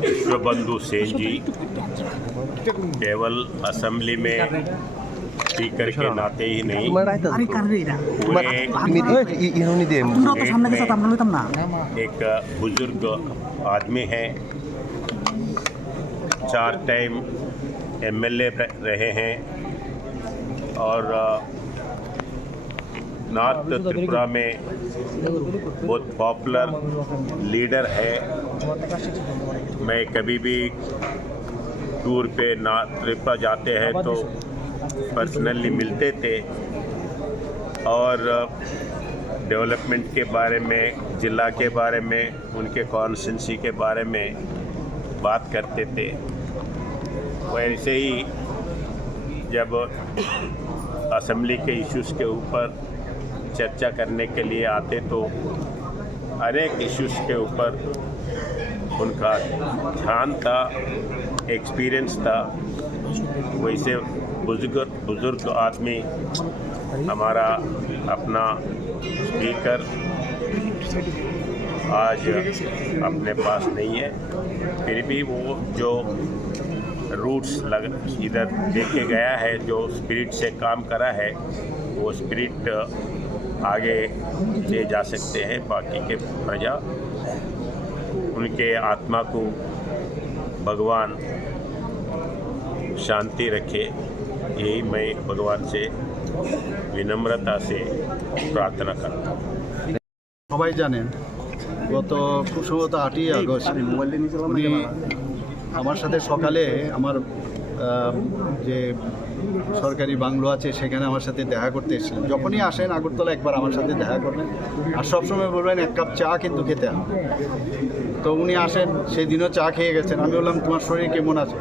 विश्वबंधु सेन जी केवल असेंबली में स्पीकर के नाते ही नहीं पूरे एक बुजुर्ग आदमी हैं। 4 टाइम एमएलए रहे हैं और नॉर्थ त्रिपुरा में बहुत पॉपुलर लीडर है। मैं कभी भी टूर पे नॉर्थ त्रिपुरा जाते हैं तो पर्सनली मिलते थे और डेवलपमेंट के बारे में, जिला के बारे में, उनके कॉन्स्टिट्यूंसी के बारे में बात करते थे। वैसे ही जब असेंबली के इश्यूज़ के ऊपर चर्चा करने के लिए आते तो अनेक इश्यूज़ के ऊपर उनका ध्यान था, एक्सपीरियंस था। वैसे बुजुर्ग आदमी हमारा अपना स्पीकर आज अपने पास नहीं है, फिर भी वो जो रूट्स इधर देखे गया है, जो स्पिरिट से काम करा है, वो स्पिरिट आगे ले जा सकते हैं। बाकी के प्रजा उनके आत्मा को भगवान शांति रखे, यही मैं भगवान से विनम्रता से प्रार्थना करता हूँ। সবাই জানেন গত খুব সম্ভবত 8ই আগস্ট উনি আমার সাথে সকালে আমার যে সরকারি বাংলো আছে সেখানে আমার সাথে দেখা করতে এসেছিলেন। যখনই আসেন আগরতলা একবার আমার সাথে দেখা করবেন আর সবসময় বলবেন এক কাপ চা কিন্তু খেতে হবে। তো উনি আসেন, সেই দিনও চা খেয়ে গেছেন। আমি বললাম তোমার শরীর কেমন আছে?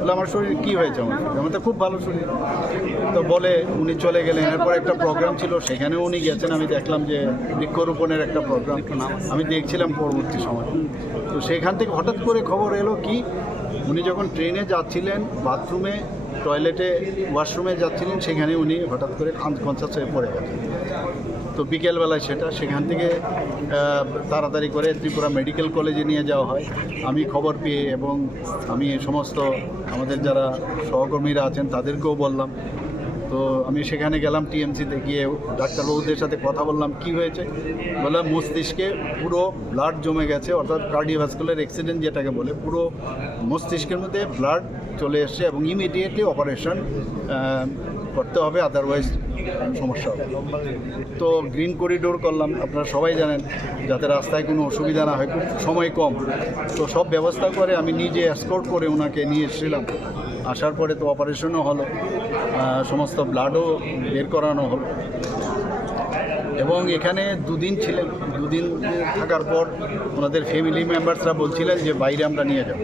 বলে আমার শরীর কী হয়েছে, আমার তো খুব ভালো শরীর। তো বলে উনি চলে গেলেন। এরপর একটা প্রোগ্রাম ছিল, সেখানেও উনি গেছেন। আমি দেখলাম যে বৃক্ষরোপণের একটা প্রোগ্রাম আমি দেখছিলাম পরবর্তী সময়। তো সেখান থেকে হঠাৎ করে খবর এলো কি উনি যখন ট্রেনে যাচ্ছিলেন, বাথরুমে টয়লেটে ওয়াশরুমে যাচ্ছিলেন, সেখানে উনি হঠাৎ করে আনকনসিয়াস হয়ে পড়ে গেছেন। তো বিকেলবেলায় সেখান থেকে তাড়াতাড়ি করে ত্রিপুরা মেডিকেল কলেজে নিয়ে যাওয়া হয়। আমি খবর পেয়ে এবং আমি সমস্ত আমাদের যারা সহকর্মীরা আছেন তাদেরকেও বললাম। তো আমি সেখানে গেলাম, টিএমসিতে গিয়ে ডাক্তারবাবুদের সাথে কথা বললাম কি হয়েছে। বললাম মস্তিষ্কে পুরো ব্লাড জমে গেছে, অর্থাৎ কার্ডিওভাস্কুলার অ্যাক্সিডেন্ট যেটাকে বলে, পুরো মস্তিষ্কের মধ্যে ব্লাড চলে এসছে এবং ইমিডিয়েটলি অপারেশন করতে হবে, আদারওয়াইজ সমস্যা হবে। তো গ্রিন করিডোর করলাম, আপনারা সবাই জানেন, যাতে রাস্তায় কোনো অসুবিধা না হয়, খুব সময় কম। তো সব ব্যবস্থা করে আমি নিজে এসকর্ট করে ওনাকে নিয়ে এসেছিলাম। আসার পরে তো অপারেশনও হলো, সমস্ত ব্লাডও বের করানো হলো এবং এখানে দুদিন ছিলেন। দুদিন থাকার পর ওনাদের ফ্যামিলি মেম্বার্সরা বলছিলেন যে বাইরে আমরা নিয়ে যাব।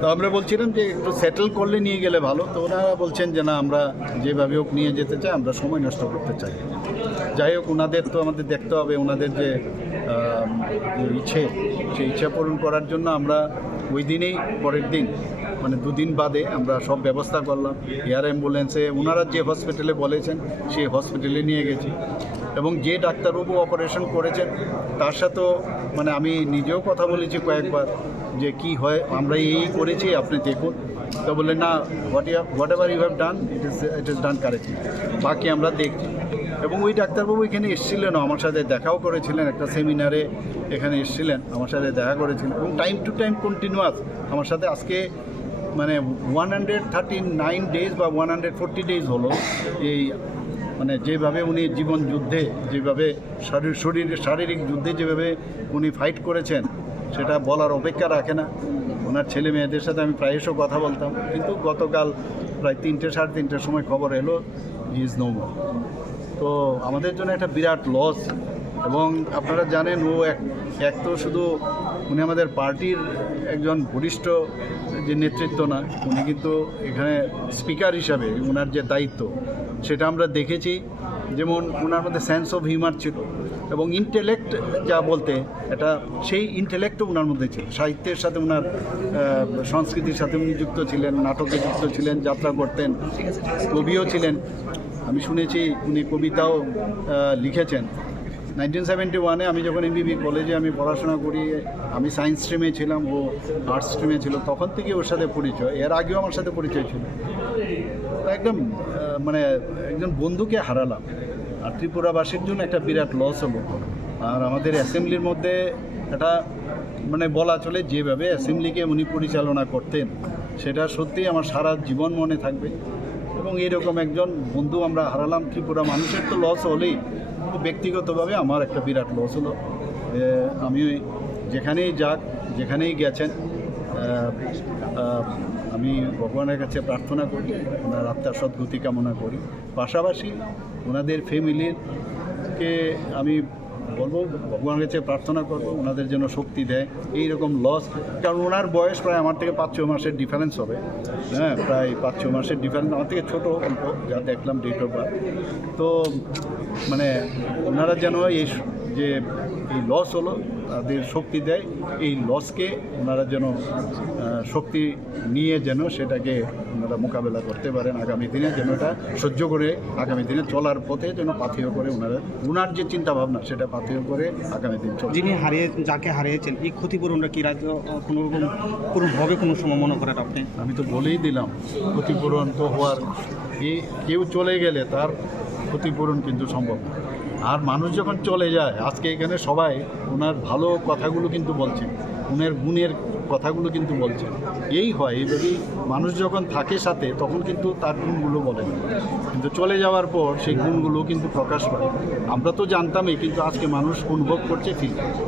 তো আমরা বলছিলাম যে একটু সেটেল করলে নিয়ে গেলে ভালো। তো ওনারা বলছেন যে না, আমরা যেভাবে হোক নিয়ে যেতে চাই, আমরা সময় নষ্ট করতে চাই। যাই হোক, ওনাদের তো আমাদের দেখতে হবে, ওনাদের যে ইচ্ছে, সেই ইচ্ছা পূরণ করার জন্য আমরা ওই দিনেই পরের দিন মানে দুদিন বাদে আমরা সব ব্যবস্থা করলাম। এয়ার অ্যাম্বুলেন্সে ওনারা যে হসপিটালে বলেছেন সেই হসপিটালে নিয়ে গেছি এবং যে ডাক্তারবাবু অপারেশন করেছেন তার সাথেও মানে আমি নিজেও কথা বলেছি কয়েকবার যে কি হয়, আমরা এই করেছি, আপনি দেখুন। তো বললেন না, whatever you have done it is done correctly, বাকি আমরা দেখছি। এবং ওই ডাক্তারবাবু এখানে এসেছিলেনও, আমার সাথে দেখাও করেছিলেন, একটা সেমিনারে এখানে এসেছিলেন, আমার সাথে দেখা করেছিলেন এবং টাইম টু টাইম কন্টিনিউয়াস আমার সাথে। আজকে মানে 139 ডেজ বা 140 ডেজ হলো এই মানে যেভাবে উনি জীবন যুদ্ধে, যেভাবে শারীরিক যুদ্ধে যেভাবে উনি ফাইট করেছেন সেটা বলার অপেক্ষা রাখে না। ওনার ছেলে মেয়েদের সাথে আমি প্রায়শই কথা বলতাম, কিন্তু গতকাল প্রায় 3টে সাড়ে 3টের সময় খবর এলো হি ইজ নো মোর। তো আমাদের জন্য একটা বিরাট লস। এবং আপনারা জানেন ও এক তো শুধু উনি আমাদের পার্টির একজন বরিষ্ঠ যে নেতৃত্ব না, উনি কিন্তু এখানে স্পিকার হিসাবে ওনার যে দায়িত্ব সেটা আমরা দেখেছি। যেমন ওনার মধ্যে সেন্স অফ হিউমার ছিল এবং ইন্টেলেক্ট যা বলতে এটা সেই ইন্টেলেক্টও ওনার মধ্যে ছিল। সাহিত্যের সাথে ওনার সংস্কৃতির সাথে উনি যুক্ত ছিলেন, নাটকে যুক্ত ছিলেন, যাত্রা করতেন, কবিও ছিলেন। আমি শুনেছি উনি কবিতাও লিখেছেন। 1971-এ আমি যখন এমবিবি কলেজে আমি পড়াশোনা করি, আমি সায়েন্স স্ট্রিমে ছিলাম, ও আর্টস স্ট্রিমে ছিল, তখন থেকে ওর সাথে পরিচয়। এর আগেও আমার সাথে পরিচয় ছিল। একদম মানে একজন বন্ধুকে হারালাম, আর ত্রিপুরাবাসীর জন্য একটা বিরাট লস হলো। আর আমাদের অ্যাসেম্বলির মধ্যে এটা মানে বলা চলে যেভাবে অ্যাসেম্বলিকে উনি পরিচালনা করতেন সেটা সত্যিই আমার সারা জীবন মনে থাকবে। এবং এরকম একজন বন্ধু আমরা হারালাম। ত্রিপুরা মানুষের তো লস হলেই, ব্যক্তিগতভাবে আমার একটা বিরাট লস হলো। আমি যেখানেই যাক, যেখানেই গেছেন, আমি ভগবানের কাছে প্রার্থনা করি, ওনার আত্মার সদ্গতি কামনা করি। পাশাপাশি ওনাদের ফ্যামিলিকে আমি বলবো ভগবানের কাছে প্রার্থনা করবো ওনাদের জন্য শক্তি দেয় এইরকম লস, কারণ ওনার বয়স প্রায় আমার থেকে 5-6 মাসের ডিফারেন্স হবে, হ্যাঁ প্রায় 5-6 মাসের ডিফারেন্স, আমার থেকে ছোটো অল্প যা দেখলাম ডেট অফ বার্থ। তো মানে ওনারা যেন যে এই লস হলো তাদের শক্তি দেয়, এই লসকে ওনারা যেন শক্তি নিয়ে যেন সেটাকে ওনারা মোকাবেলা করতে পারেন আগামী দিনে, যেন এটা সহ্য করে আগামী দিনে চলার পথে যেন পাথেয় করে ওনার যে চিন্তাভাবনা সেটা পাথেয় করে আগামী দিন চলে। যিনি যাকে হারিয়েছেন এই ক্ষতিপূরণটা কি রাজ্য কোনো রকম পূরণ হবে কোনো সময় মনে করেন আপনি? আমি তো বলেই দিলাম ক্ষতিপূরণ তো হওয়ার, কেউ চলে গেলে তার ক্ষতিপূরণ কিন্তু সম্ভব না। আর মানুষ যখন চলে যায়, আজকে এখানে সবাই ওনার ভালো কথাগুলো কিন্তু বলছেন, ওনার গুণের কথাগুলো কিন্তু বলছেন, এই হয় এইভাবেই মানুষ যখন থাকে সাথে তখন কিন্তু তার গুণগুলো বলেন, কিন্তু চলে যাওয়ার পর সেই গুণগুলো কিন্তু প্রকাশ পায়। আমরা তো জানতামই, কিন্তু আজকে মানুষ অনুভব করছে, ফিল করছে।